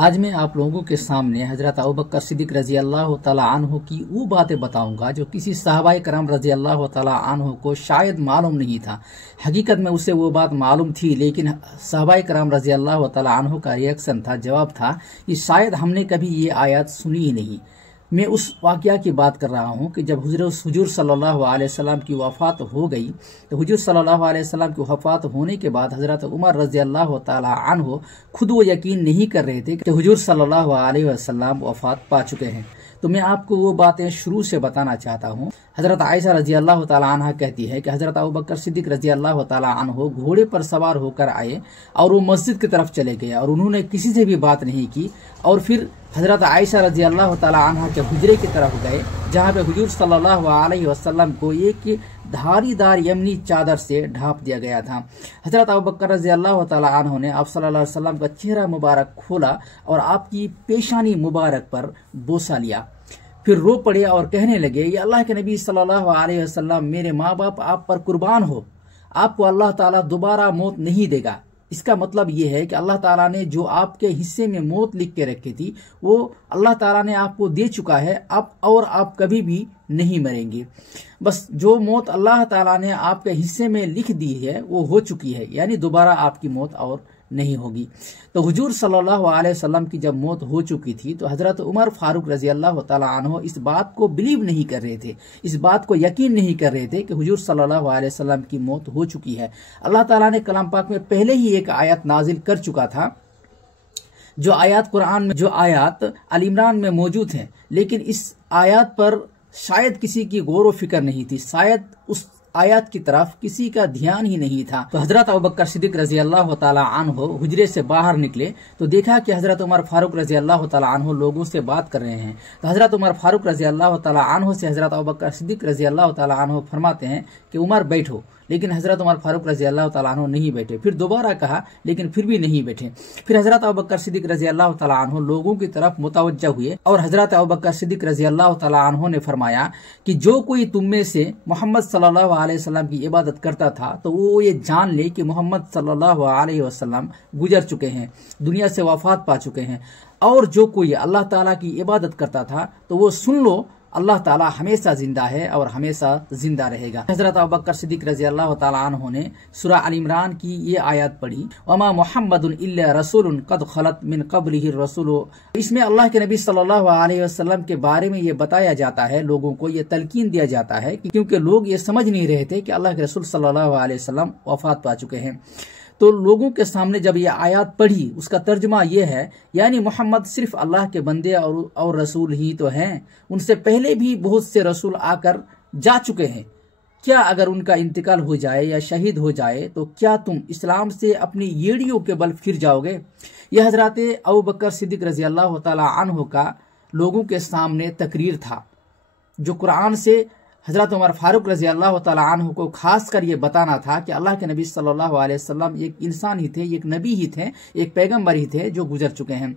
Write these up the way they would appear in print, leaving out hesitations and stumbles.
आज मैं आप लोगों के सामने हजरत अबू बकर सिद्दीक रजी अल्लाह तआला अन्हु की वो बातें बताऊंगा जो किसी सहाबाए करम रजी अल्लाह तआला अन्हु को शायद मालूम नहीं था। हकीकत में उसे वो बात मालूम थी, लेकिन सहाबाए करम रजी अल्लाह तआला अन्हु का रिएक्शन था, जवाब था कि शायद हमने कभी ये आयत सुनी ही नहीं। मैं उस वाक़या की बात कर रहा हूँ कि जब हुजूर सल्लल्लाहु अलैहि वसल्लम की वफ़ात हो गई तो हुजूर सल्लल्लाहु अलैहि वसल्लम की वफ़ात होने के बाद हज़रत उमर रज़ी अल्लाह तआला अन्हु खुद वो यकीन नहीं कर रहे थे कि हुजूर सल्लल्लाहु अलैहि वसल्लम वफ़ात पा चुके हैं। तो मैं आपको वो बातें शुरू से बताना चाहता हूँ। हज़रत आयशा रज़ी अल्लाह तआला अन्हा कहती है कि हज़रत अबू बकर सिद्दीक रज़ी अल्लाह तआला अन्हु घोड़े पर सवार होकर आए और वो मस्जिद की तरफ चले गए और उन्होंने किसी से भी बात नहीं की और फिर हज़रत आयशा रज़ी अल्लाह तआला अन्हा के हुजरे की तरफ गए, जहाँ पे हुजूर सल्लल्लाहु अलैहि वसल्लम को एक धारीदार यमनी चादर से ढांप दिया गया था। हज़रत अबू बकर रज़ी अल्लाह तआला अन्हु ने आप सल्लल्लाहु अलैहि वसल्लम का चेहरा मुबारक खोला और आपकी पेशानी मुबारक पर बोसा लिया। फिर रो पड़े और कहने लगे, ये अल्लाह के नबी सल्लल्लाहु अलैहि वसल्लम, मेरे माँ बाप आप पर कुर्बान हो, आपको अल्लाह ताला दोबारा मौत नहीं देगा। इसका मतलब ये है कि अल्लाह ताला ने जो आपके हिस्से में मौत लिख के रखी थी वो अल्लाह ताला ने आपको दे चुका है, और आप कभी भी नहीं मरेंगे। बस जो मौत अल्लाह ताला ने आपके हिस्से में लिख दी है वो हो चुकी है, यानी दोबारा आपकी मौत और नहीं होगी। तो हुजूर सल्लल्लाहु अलैहि वसल्लम की जब मौत हो चुकी थी तो हजरत उमर फारूक रजी अल्लाह तआला अन्हु इस बात को बिलीव नहीं कर रहे थे, इस बात को यकीन नहीं कर रहे थे कि हुजूर सल्लल्लाहु अलैहि वसल्लम की मौत हो चुकी है। अल्लाह ताला ने कलाम पाक में पहले ही एक आयत नाजिल कर चुका था, जो आयत कुरान में, जो आयत अल इमरान में मौजूद है, लेकिन इस आयत पर शायद किसी की गौर व फिक्र नहीं थी, शायद उस आयत की तरफ किसी का ध्यान ही नहीं था। तो हजरत अबू बकर सिद्दीक रजी अल्लाह तआला अन्हु हुजरे से बाहर निकले तो देखा कि हजरत उमर फारूक रजी अल्लाह तआला अन्हु लोगों से बात कर रहे हैं। तो हजरत उमर फारूक रजी अल्लाह तआला अन्हु से हजरत अबू बकर सिद्दीक रजी अल्लाह तआला अन्हु फरमाते हैं कि उमर बैठो, लेकिन हजरत उमर फारूक रजी अल्लाह तआला अन्हु नहीं बैठे। फिर दोबारा कहा, लेकिन फिर भी नहीं बैठे। फिर हजरत अबू बकर सिद्दीक रजी अल्लाह तआला अन्हु लोगों की तरफ मुतवज्जा हुए और हजरत अबू बकर सिद्दीक रजी अल्लाह तआला अन्हु ने फरमाया कि जो कोई तुम में से मोहम्मद सल्लल्लाहु अलैहि वसल्लम की इबादत करता था तो वो ये जान ले कि मोहम्मद सल्लल्लाहु अलैहि वसल्लम गुजर चुके हैं, दुनिया से वफात पा चुके हैं। और जो कोई अल्लाह ताला की इबादत करता था तो वो सुन लो, अल्लाह ताला हमेशा जिंदा है और हमेशा जिंदा रहेगा। हजरत अबू बकर सिद्दीक रजी अल्लाह तआला अन्हु ने सूरह अल इमरान की ये आयत पढ़ी, वमा मुहम्मदुन इल्ला रसूलुन कद खलत मिन क़ब्लिहि रसूल। इसमें अल्लाह के नबी सल्लल्लाहु अलैहि वसल्लम के बारे में ये बताया जाता है, लोगों को ये तलकीन दिया जाता है क्योंकि लोग ये समझ नहीं रहे थे कि अल्लाह के रसूल सल्लल्लाहु अलैहि वसल्लम वफात पा चुके हैं। तो लोगों के सामने जब ये आयत पढ़ी, उसका तर्जुमा ये है, यानी मोहम्मद सिर्फ अल्लाह के बंदे और रसूल ही तो हैं, उनसे पहले भी बहुत से रसूल आकर जा चुके हैं। क्या अगर उनका इंतकाल हो जाए या शहीद हो जाए तो क्या तुम इस्लाम से अपनी येड़ियों के बल फिर जाओगे? यह हजरत अबू बकर सिद्दीक रजी अल्लाह तआला अन्हु का लोगों के सामने तकरीर था, जो कुरान से हजरत उमर फारूक रजी अल्लाह तआला अन्हु को खास कर ये बताना था कि अल्लाह के नबी सल्लल्लाहु अलैहि वसल्लम एक इंसान ही थे, एक नबी ही थे, एक पैगंबर ही थे जो गुजर चुके हैं।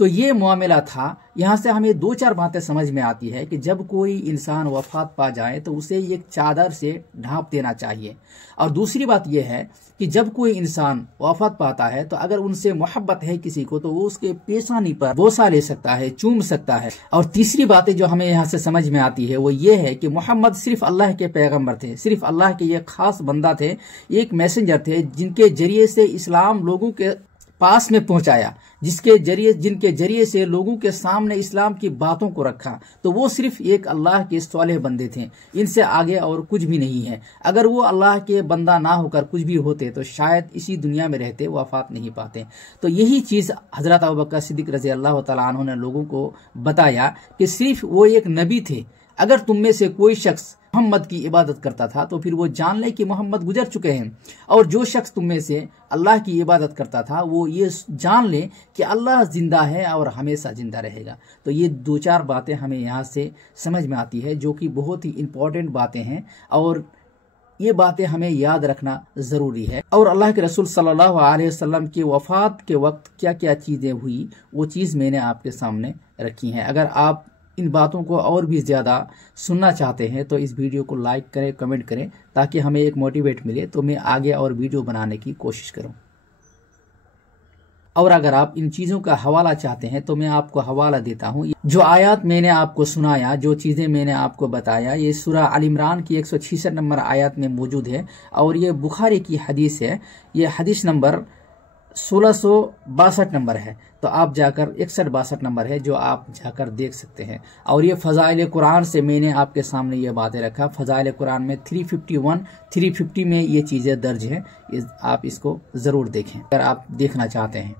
तो ये मामला था। यहाँ से हमें दो चार बातें समझ में आती है कि जब कोई इंसान वफात पा जाए तो उसे एक चादर से ढांप देना चाहिए। और दूसरी बात यह है कि जब कोई इंसान वफात पाता है तो अगर उनसे मोहब्बत है किसी को तो वो उसके पेशानी पर बोसा ले सकता है, चूम सकता है। और तीसरी बातें जो हमें यहाँ से समझ में आती है वो ये है कि मोहम्मद सिर्फ अल्लाह के पैगंबर थे, सिर्फ अल्लाह के ये खास बंदा थे, एक मैसेंजर थे जिनके जरिए से इस्लाम लोगों के पास में पहुंचाया, जिनके जरिए से लोगों के सामने इस्लाम की बातों को रखा। तो वो सिर्फ एक अल्लाह के सालेह बंदे थे, इनसे आगे और कुछ भी नहीं है। अगर वो अल्लाह के बंदा ना होकर कुछ भी होते तो शायद इसी दुनिया में रहते, वफात नहीं पाते। तो यही चीज हजरत अबू बकर सिद्दीक रजी अल्लाह तआला अन्हु ने लोगों को बताया कि सिर्फ वो एक नबी थे। अगर तुम में से कोई शख्स मोहम्मद की इबादत करता था तो फिर वो जान ले कि मोहम्मद गुजर चुके हैं, और जो शख्स तुम में से अल्लाह की इबादत करता था वो ये जान ले कि अल्लाह जिंदा है और हमेशा जिंदा रहेगा। तो ये दो चार बातें हमें यहाँ से समझ में आती है जो कि बहुत ही इम्पोर्टेंट बातें हैं, और ये बातें हमें याद रखना जरूरी है। और अल्लाह के रसूल सल्लल्लाहु अलैहि वसल्लम की वफात के वक्त क्या क्या चीजें हुई वो चीज मैंने आपके सामने रखी हैं। अगर आप इन बातों को और भी ज़्यादा सुनना चाहते हैं तो इस वीडियो को लाइक करें, कमेंट करें, ताकि हमें एक मोटिवेट मिले तो मैं आगे और वीडियो बनाने की कोशिश करूं। और अगर आप इन चीज़ों का हवाला चाहते हैं तो मैं आपको हवाला देता हूँ। जो आयत मैंने आपको सुनाया, जो चीज़ें मैंने आपको बताया, ये सूरह अल इमरान की 166 नंबर आयत में मौजूद है और ये बुखारी की हदीस है। ये हदीस नंबर 1662 नंबर है। तो आप जाकर 6162 नंबर है जो आप जाकर देख सकते हैं। और ये फ़ज़ाइल कुरान से मैंने आपके सामने ये बातें रखा। फ़ज़ाइल कुरान में 351, 350 में ये चीज़ें दर्ज हैं। आप इसको ज़रूर देखें अगर आप देखना चाहते हैं।